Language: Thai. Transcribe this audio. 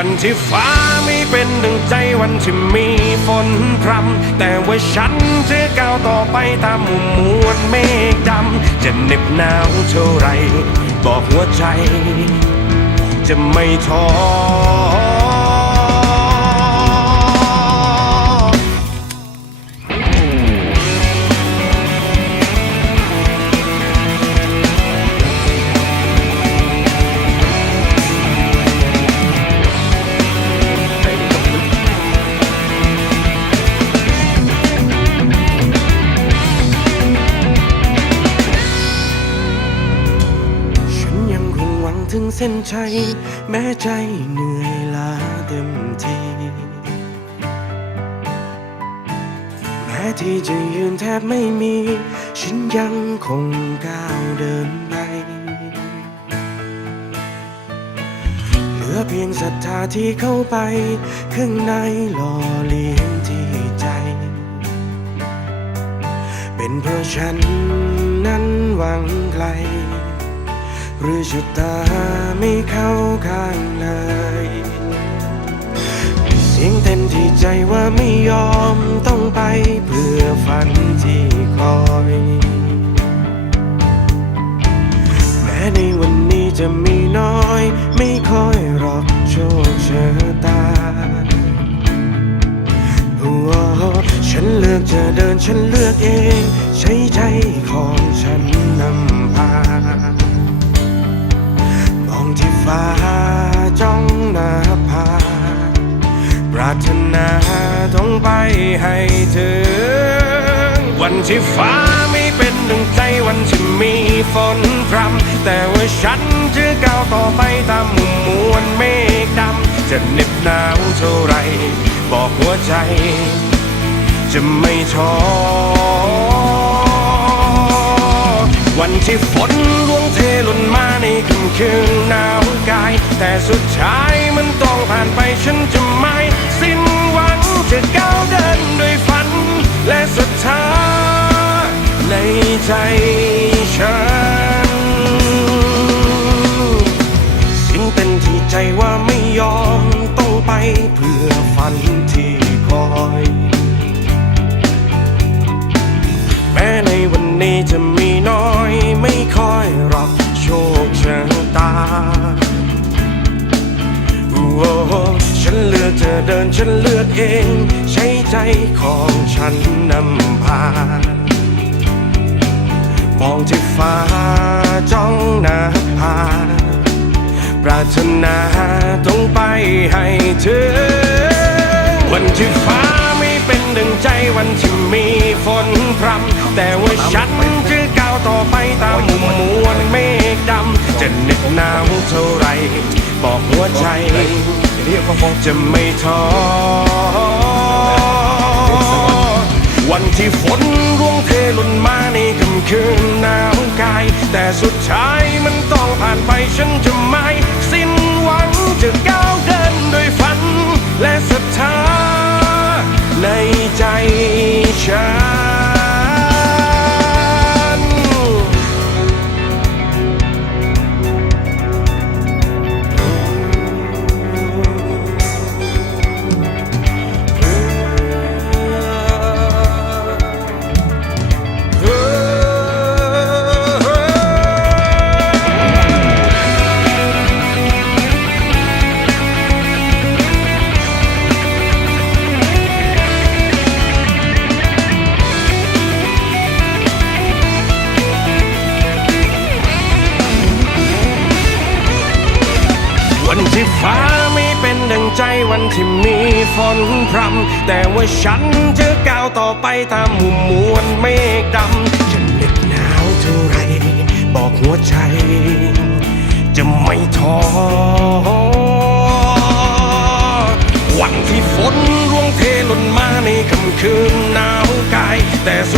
วันที่ฟ้าไม่เป็นดังใจวันที่มีฝนพรำแต่ว่าฉันจะก้าวต่อไปตามมุมวลเมฆดำจะเหน็บหนาวเท่าไร บอกหัวใจ จะไม่ท้อ ถึงเส้นชัย แม้ใจเหนื่อยล้าเต็มทีแม้ที่จะยืนแทบไม่มี ฉันยังคงก้าวเดินไป เหลือเพียงศรัทธาที่เข้าไป ข้างในหล่อเลี้ยงที่ใจ เป็นเพราะฉันนั้นหวังไกล หรือชะตาไม่เข้าข้างเลย เสียงเต้นที่ใจว่าไม่ยอมต้องไปเพื่อฝันที่คอย แม้ในวันนี้จะมีน้อย ไม่ค่อยรอกโชคชะตาโอ้ฉันเลือกจะเดินฉันเลือกเอง ใช้ใจของฉัน วันที่ฟ้าไม่เป็นดังใจวันที่มีฝนพรำแต่ว่าฉันจะก้าวต่อไปตามมู่มวลเมฆดำจะเหน็บหนาวเท่าไร บอกหัวใจ จะไม่ท้อวันที่ฝนล่วงเทล่นมาในค่ำคืนหนาวกาย แต่สุดท้ายมันต้องผ่านไปฉันจะ ใจฉันสิ่งเป็นที่ใจว่าไม่ยอมต้องไปเพื่อฝันที่คอย แม้ในวันนี้จะมีน้อยไม่ค่อยรอกโชคชะตาโอ้ฉันเลือกจะเดินฉันเลือกเอง ใช้ใจของฉันนำพา มองที่ฟ้าจ้องหน้าผาปรารถนาต้องไปให้ถึง วันที่ฟ้าไม่เป็นดังใจวันที่มีฝนพรำแต่ว่าฉันจะก้าวต่อไปตามหมู่มวลเมฆดำจะเหน็บหนาวเท่าไร บอกหัวใจ จะไม่ท้อวันที่ฝนร่วงเทหล่นมาในค่ำ คืนหนาวกาย แต่สุดท้ายมันต้องผ่านไปฉันจะ วันที่มีฝนพรำแต่ว่าฉันจะก้าวต่อไปตามหมู่มวลเมฆดำจะเหน็บหนาวเท่าไร บอกหัวใจ จะไม่ท้อวันที่ฝนร่วงเทล่นมาในค่ำคืนหนาวกายแต่สุ